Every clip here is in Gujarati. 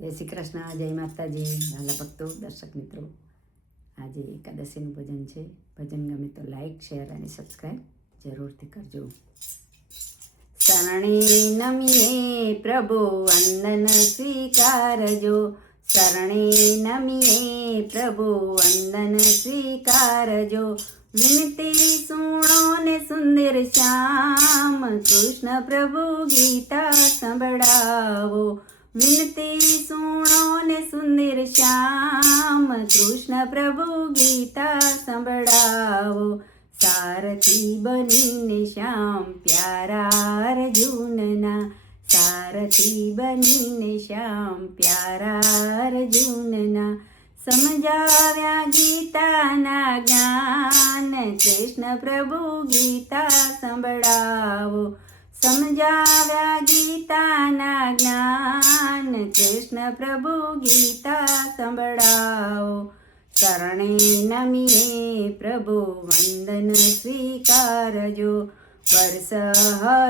જય શ્રી કૃષ્ણ, જય માતાજી, વાલા ભક્તો, દર્શક મિત્રો. આજે એકાદશીનું ભજન છે. ભજન ગમે તો લાઈક, શેર અને સબસ્ક્રાઈબ જરૂરથી કરજો. શરણે નમીએ પ્રભુ વંદન સ્વીકારજો. શરણે નમીએ પ્રભુ વંદન સ્વીકારજો. વિનતી સુણો ને સુંદર શ્યામ, કૃષ્ણ પ્રભુ ગીતા સંભળાવો. વિનતી સુણો ને સુંદર શ્યામ, કૃષ્ણ પ્રભુ ગીતા સંભળાવો. સારથી બનીને શ્યામ પ્યારા અર્જુનના, સારથી બનીને શ્યામ પ્યારા અર્જુનના. સમજાવ્યા ગીતાના જ્ઞાન, કૃષ્ણ પ્રભુ ગીતા સંભળાવો. સમજાવ્યા ગીતાના જ્ઞાન, કૃષ્ણ પ્રભુ ગીતા સંભળાવો. શરણે નમીએ પ્રભુ વંદન સ્વીકારજો. વર્ષ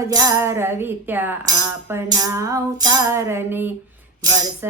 હજાર વીત્યા આપના અવતારને, વર્ષ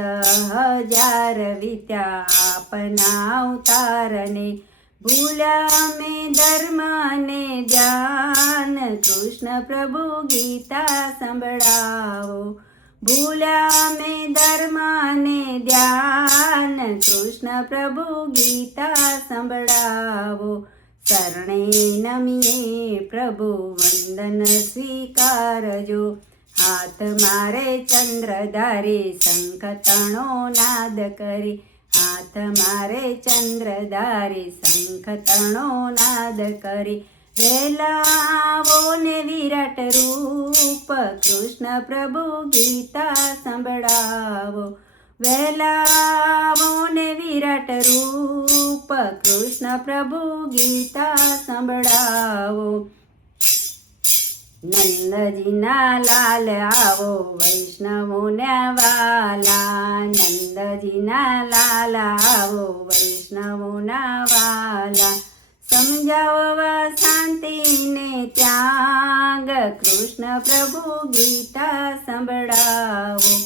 હજાર વીત્યા આપના અવતારને. ભૂલ્યા મેં ધર્મ ને ધ્યાન, કૃષ્ણ પ્રભુ ગીતા સંભળાવો. ભૂલ્યા મેં ધર્મ ને ધ્યાન, કૃષ્ણ પ્રભુ ગીતા સંભળાવો. શરણે નમીએ પ્રભુ વંદન સ્વીકારજો. હાથ મારે ચંદ્રધારે, શંખ તણો નાદ કરી. હાથ મારે ચંદ્રધારે, શંખ તણો નાદ કરી. વેલાવો ને વિરાટ રૂપ, કૃષ્ણ પ્રભુ ગીતા સંભળાવો. વેલાવો ને વિરાટ રૂપ, કૃષ્ણ પ્રભુ ગીતા સંભળાવો. નંદજીના લાલ આવો, વૈષ્ણવોને વાલા. નંદજીના લાલ આવો, વૈષ્ણવોના વાલા. સમજાવવા શાંતિને ત્યાગ, કૃષ્ણ પ્રભુ ગીતા સંભળાવો.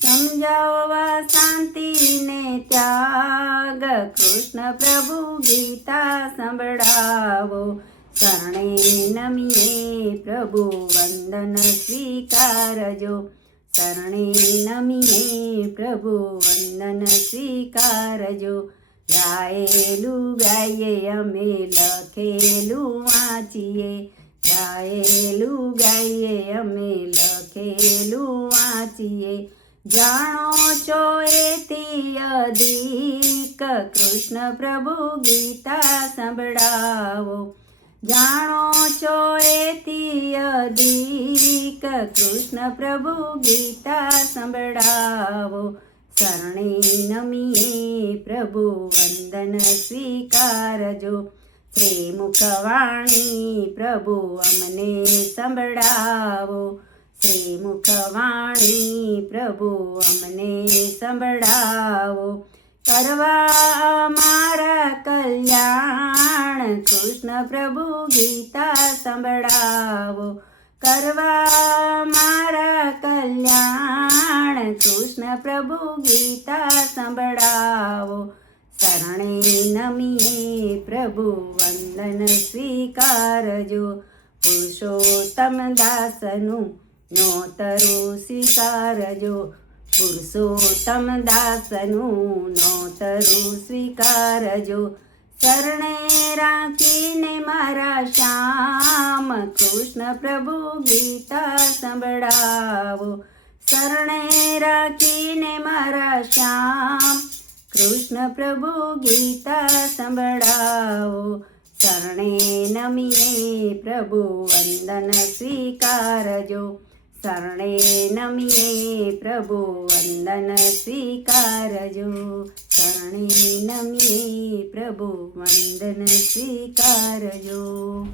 સમજાવવા શાંતિને ત્યાગ, કૃષ્ણ પ્રભુ ગીતા સંભળાવો. શરણે નમીએ પ્રભુ વંદન સ્વીકારજો. શરણે નમીએ પ્રભુ વંદન સ્વીકારજો. ગાયેલું ગાઈએ અમે, લખેલું વાંચીએ. ગાયેલું ગાઈએ અમે, લખેલું વાંચીએ. જાણો છો એથી અધિક, કૃષ્ણ પ્રભુ ગીતા સંભળાવો. જાણો છો એથી અધિક, કૃષ્ણ પ્રભુ ગીતા સંભળાવો. શરણે નમીએ પ્રભુ વંદન સ્વીકારજો. શ્રીમુખવાણી પ્રભુ અમને સંભળાવો. શ્રીમુખવાણી પ્રભુ અમને સંભળાવો. કરવા મારા કલ્યાણ, કૃષ્ણ પ્રભુ ગીતા સંભળાવો. કરવા મારા કલ્યાણ, કૃષ્ણ પ્રભુ ગીતા સંભળાવો. શરણે નમીએ પ્રભુ વંદન સ્વીકારજો. પુરુષોત્તમ દાસનું નોતરું સ્વીકારજો. પુરુષોત્તમ દાસનું નોતરું સ્વીકારજો. શરણે રાખીને મારા શ્યામ, કૃષ્ણ પ્રભુ ગીતા સંભળાવો. શરણે રાખીને મારા શ્યામ, કૃષ્ણ પ્રભુ ગીતા સંભળાવો. શરણે નમીએ પ્રભુ વંદન સ્વીકારજો. શરણે નમીએ પ્રભુ વંદન સ્વીકારજો. શરણે નમીએ પ્રભુ વંદન સ્વીકારજો.